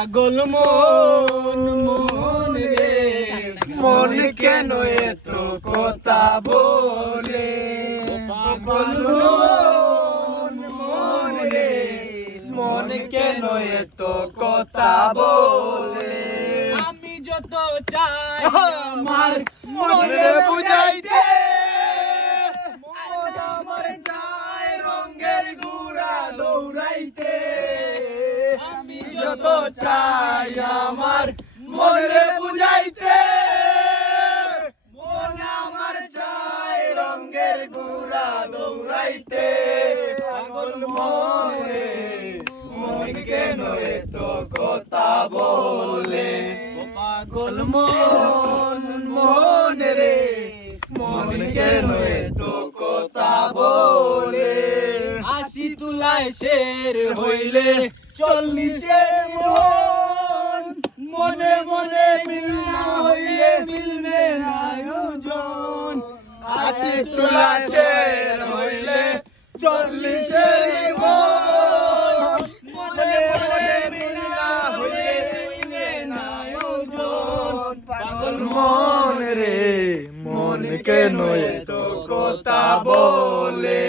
পাগল মন মন রে মন কেন এত কথা বলে পাগল মন মন রে মন কেন এত কথা বলে আমি যত চাই আমার মনে বুঝাইতে মন আমার চায় রঙের ঘোড়া দৌড়াইতে আমি যত চাই আমার মনে বুঝাইতে মন আমার চায় রঙের ঘোড়া দৌড়াইতে পাগল মন রে মন কেন এত কথা বলে পাগল মন মন রে মন কেন এত কথা বলে আশি তুলায় শের হইলে 40-এর মন মনে মনে মিলনা হইলে মিলবে না আয়োজন আশি তুলায় শের হইলে 40-এর মন মনে মনে মিলনা হইলে মিলবে না আয়োজন পাগল মন রে মন কেন এত কথা বলে